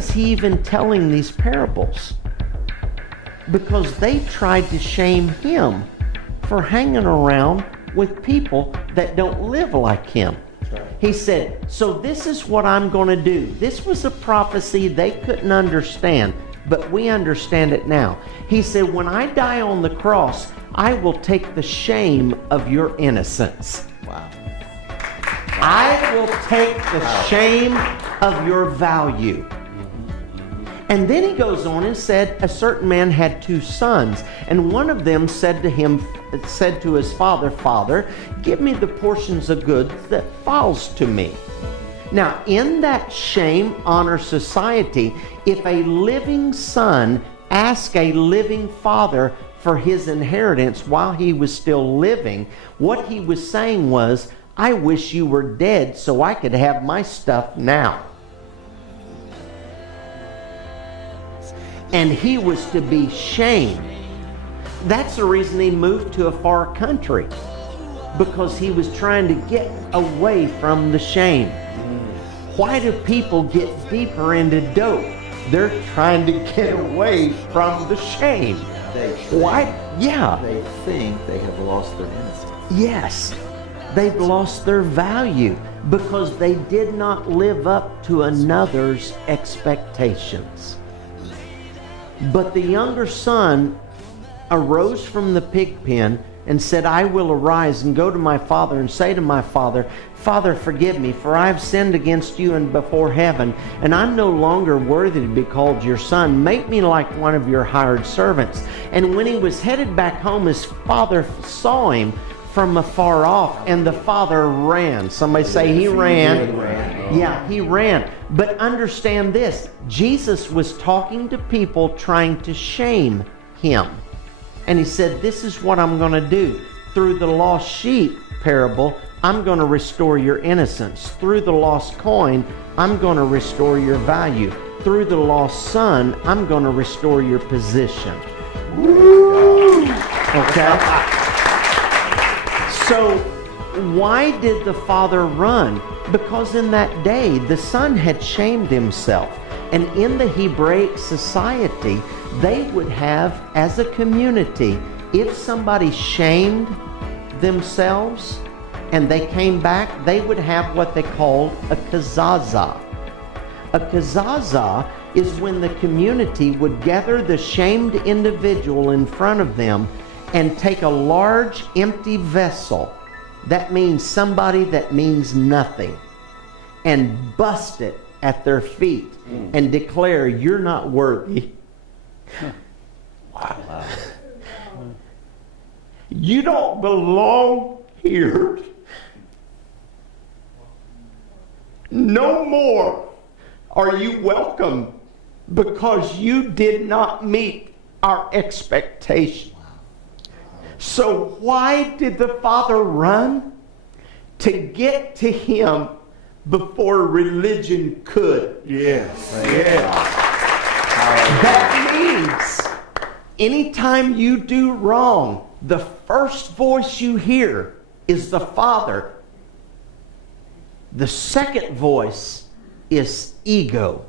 is he even telling these parables? Because they tried to shame him for hanging around with people that don't live like him. He said, so this is what I'm going to do. This was a prophecy they couldn't understand, but we understand it now. He said, when I die on the cross, I will take the shame of your innocence. Wow. I will take the shame of your value. And then he goes on and said, a certain man had 2 sons, and one of them said to his father, Father, give me the portions of goods that falls to me. Now, in that shame honor society, if a living son asked a living father for his inheritance while he was still living, what he was saying was, I wish you were dead so I could have my stuff now. And he was to be shamed. That's the reason he moved to a far country, because he was trying to get away from the shame. Why do people get deeper into dope? They're trying to get away from the shame. Why? Yeah. They think they have lost their innocence. Yes. They've lost their value because they did not live up to another's expectations. But the younger son arose from the pig pen and said, I will arise and go to my father and say to my father, Father, forgive me, for I have sinned against you and before heaven, and I'm no longer worthy to be called your son. Make me like one of your hired servants. And when he was headed back home, his father saw him from afar off, and the father ran. Somebody say he ran. Yeah, he ran. But understand this, Jesus was talking to people trying to shame him. And he said, this is what I'm going to do. Through the lost sheep parable, I'm going to restore your innocence. Through the lost coin, I'm going to restore your value. Through the lost son, I'm going to restore your position. Okay? So, why did the father run? Because in that day, the son had shamed himself. And in the Hebraic society, they would have, as a community, if somebody shamed themselves and they came back, they would have what they called a kazaza. A kazaza is when the community would gather the shamed individual in front of them and take a large empty vessel, that means somebody that means nothing, and bust it at their feet and declare, you're not worthy. Wow. You don't belong here. No more are you welcome because you did not meet our expectation. So why did the father run? To get to him before religion could. Yes. That means anytime you do wrong, the first voice you hear is the Father. The second voice is ego,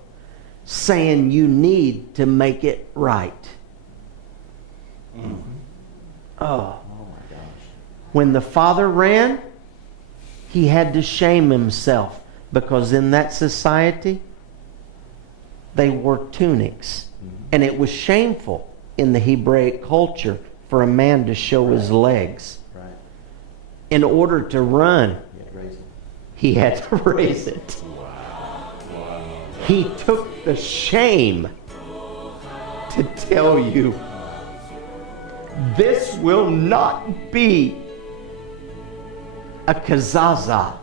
saying you need to make it right. Oh my gosh. When the father ran, he had to shame himself, because in that society, they wore tunics. And it was shameful in the Hebraic culture for a man to show his legs. Right. In order to run, He had to raise it. he had to raise it. Wow. He took the shame to tell you, this will not be a kazaza.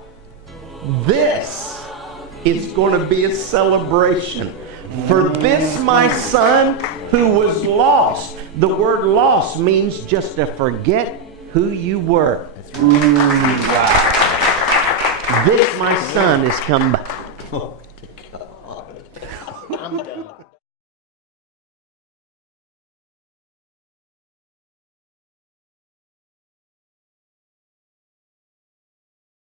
This is going to be a celebration. For this my son who was lost. The word lost means just to forget who you were. Wow. This my son has come back. Oh, God. I'm done.